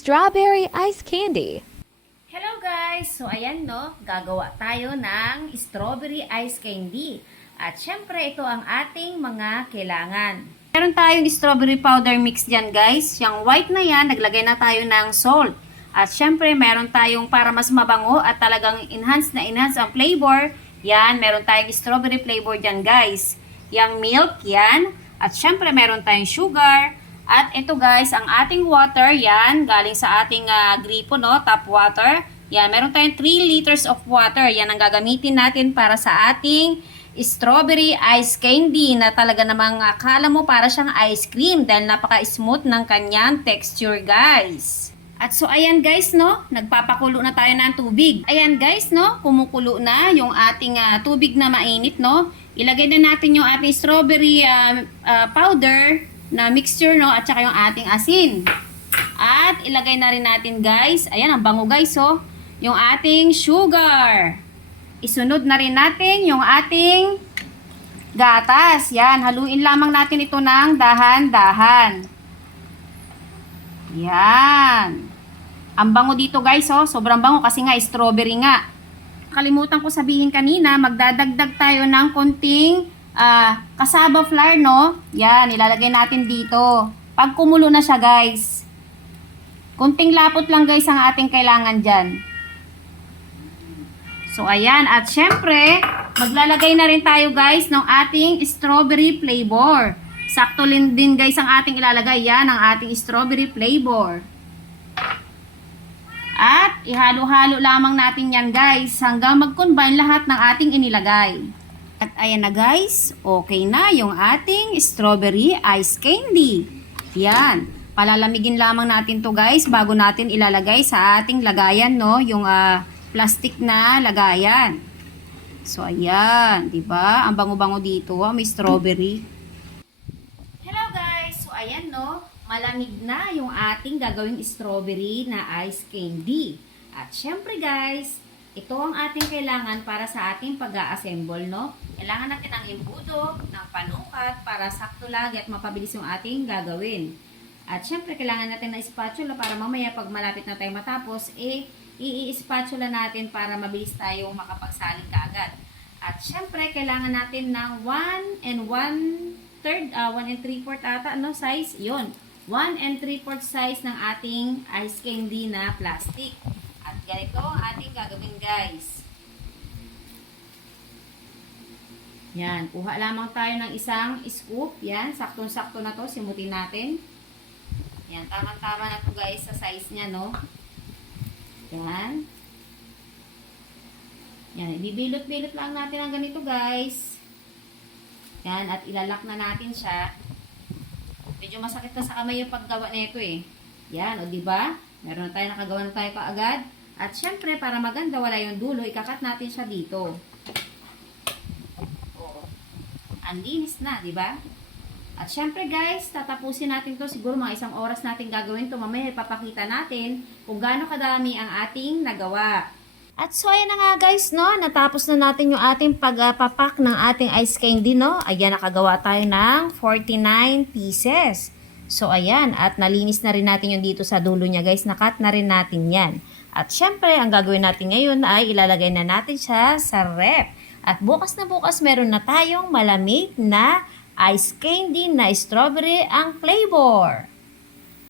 strawberry ice candy. Hello guys! So ayan no, gagawa tayo ng strawberry ice candy. At syempre ito ang ating mga kailangan. Meron tayong strawberry powder mix dyan guys. Yung white na yan, naglagay na tayo ng salt. At syempre meron tayong para mas mabango at talagang enhance ang flavor. Yan, meron tayong strawberry flavor dyan guys. Yung milk yan. At syempre meron tayong sugar. At ito guys, ang ating water, yan, galing sa ating gripo, no, tap water. Yan, meron tayong 3 liters of water. Yan ang gagamitin natin para sa ating strawberry ice candy na talaga namang akala mo para siyang ice cream dahil napaka-smooth ng kanyang texture guys. At so ayan guys, no, nagpapakulo na tayo ng tubig. Ayan guys, no, kumukulo na yung ating tubig na mainit, no. Ilagay na natin yung ating strawberry powder na mixture, no, at saka yung ating asin. At ilagay na rin natin guys, ayan ang bango guys, oh, yung ating sugar. Isunod na rin natin yung ating gatas. Yan, haluin lamang natin ito ng dahan-dahan. Yan. Ang bango dito guys, oh, sobrang bango kasi nga strawberry nga. Kalimutan ko sabihin kanina, magdadagdag tayo ng konting cassava flour, no? Yan, ilalagay natin dito. Pag kumulo na siya, guys. Kunting lapot lang, guys, ang ating kailangan dyan. So, ayan. At syempre, maglalagay na rin tayo, guys, ng ating strawberry flavor. Sakto din, guys, ang ating ilalagay. Yan, ang ating strawberry flavor. At ihalo-halo lamang natin yan, guys, hanggang mag-combine lahat ng ating inilagay. At ayan na guys, okay na yung ating strawberry ice candy. Yan, palalamigin lamang natin to guys bago natin ilalagay sa ating lagayan, no, yung plastic na lagayan. So ayan, 'di ba? Ang bango-bango dito, may strawberry. Hello guys, so ayan no, malamig na yung ating gagawing strawberry na ice candy. At syempre guys, ito ang ating kailangan para sa ating pag-a-assemble, no? Kailangan natin ng embudo, ng panukat para sakto lagi at mapabilis yung ating gagawin. At syempre, kailangan natin ng spatula para mamaya pag malapit na tayo matapos, i-spatula natin para mabilis tayong makapagsalin kaagad. At syempre, kailangan natin ng 1 and 1/3, 1 and 3/4 ata, no, size? Yun, 1 and 3/4 size ng ating ice candy na plastic. At ganito ang ating gagawin guys. Yan, kuha lamang tayo ng isang scoop. Yan, saktong-sakto na to, simutin natin. Yan, tamang-tama na to guys sa size niya, no? Yan. Yan, bibilot-bilot lang natin ang ganito guys. Yan, at ilalak na natin siya. Medyo masakit na sa kamay yung paggawa nito eh. Yan, o diba? Meron na tayo, nakagawa na tayo kaagad. At syempre, para maganda, wala yung dulo, ikakat natin siya dito. O, ang linis na, di ba? At syempre guys, tatapusin natin to siguro mga 1 oras natin gagawin to. Mamaya ipapakita natin kung gaano kadami ang ating nagawa. At so, ayan na nga guys, no? Natapos na natin yung ating pagpapak ng ating ice candy, no? Ayan, nakagawa tayo ng 49 pieces. So, ayan. At nalinis na rin natin yung dito sa dulo niya, guys. Nakat na rin natin yan. At syempre, ang gagawin natin ngayon ay ilalagay na natin siya sa ref. At bukas na bukas, meron na tayong malamig na ice candy na strawberry ang flavor.